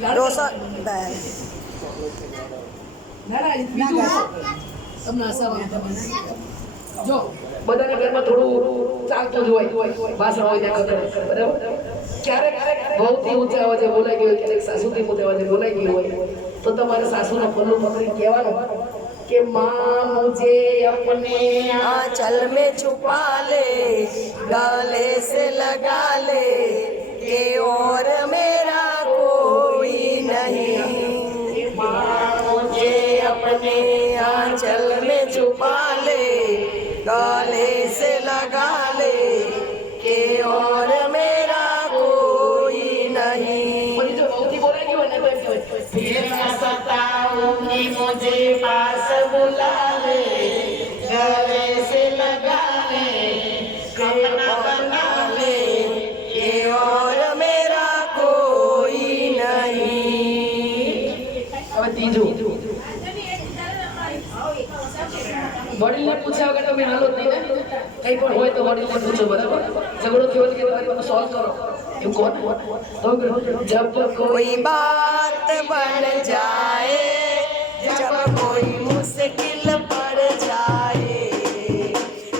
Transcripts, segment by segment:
ઢોસા જો બધાના ઘરમાં થોડું ચાલતું જ હોય ભાષણ હોય ત્યાં બરાબર ક્યારેક બહુથી ઊંચા અવાજે બોલાઈ ગયું ક્યારેક સાસુથી ઊંચા અવાજે બોલાઈ ગયું હોય તો તમારે સાસુના પલ્લું પકડી કહેવાનું કે માँ मुझे अपने आंचल में छुपा ले गले से लगा ले कि और मेरा कोई नहीं माँ मुझे अपने आंचल में छुपा ले गले से लगा ले कि और मेरा कोई नहीं પછી જો બહુથી બોલાઈ ગયું ને તો એમ કહેવાય तेरा सताऊंगी मुझे पास बुला ले गले से लगा ले अपना बना ले कि और मेरा कोई नहीं હવે ત્રીજું વડીલને પૂછ્યા વગર તમે હાલો જ નહીં ને કંઈ પણ હોય તો વડીલને પૂછો બરાબર ઝઘડો થયો હોય કે તમે સોલ્વ કરો એવું કહો ને તો જબ कोई बात बन जाए जब कोई मुश्किल पड़ जाए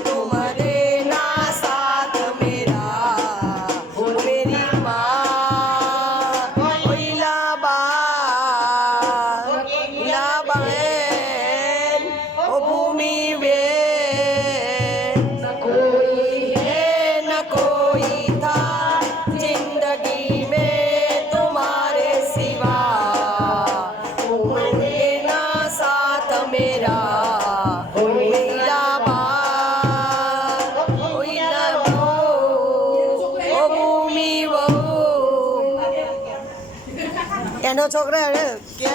तुम देना साथ मेरा मेरी माँ इला बहन ओ भूमि बेन न कोई है न कोई था जिंदगी में तुम्हारे सिवा तुम देना साथ मेरा मेरा बाप ओ भूमि वो એનો છોકરો કે